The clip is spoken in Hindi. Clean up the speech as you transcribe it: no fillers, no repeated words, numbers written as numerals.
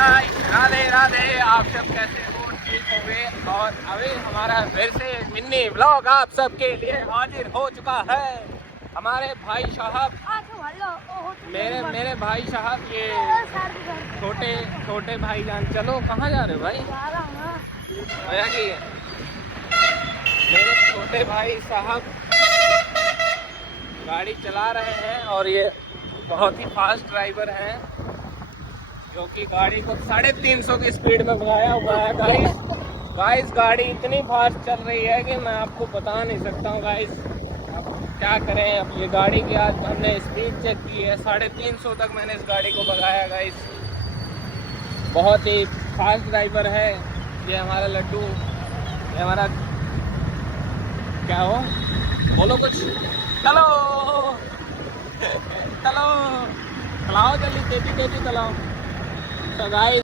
हाय राधे राधे। आप सब कैसे हो? ठीक हो गए? और अभी हमारा फिर से मिनी व्लॉग आप सबके लिए हाजिर हो चुका है। हमारे भाई साहब, मेरे भाई साहब, ये छोटे भाई जान। चलो कहाँ जा रहे हो भाई? भैया की मेरे छोटे भाई साहब गाड़ी चला रहे हैं और ये बहुत ही फास्ट ड्राइवर हैं, जो कि गाड़ी को 350 की स्पीड में भगाया हुआ है। गाइस गाड़ी इतनी फास्ट चल रही है कि मैं आपको बता नहीं सकता हूँ गाइस। अब क्या करें, अब ये गाड़ी की आज हमने स्पीड चेक की है, 350 तक मैंने इस गाड़ी को भगाया गाइस। बहुत ही फास्ट ड्राइवर है ये हमारा लड्डू। ये हमारा क्या हो, बोलो कुछ। चलो चलो चलाओ जल्दी, तेजी तेजी चलाओ। तो गाइस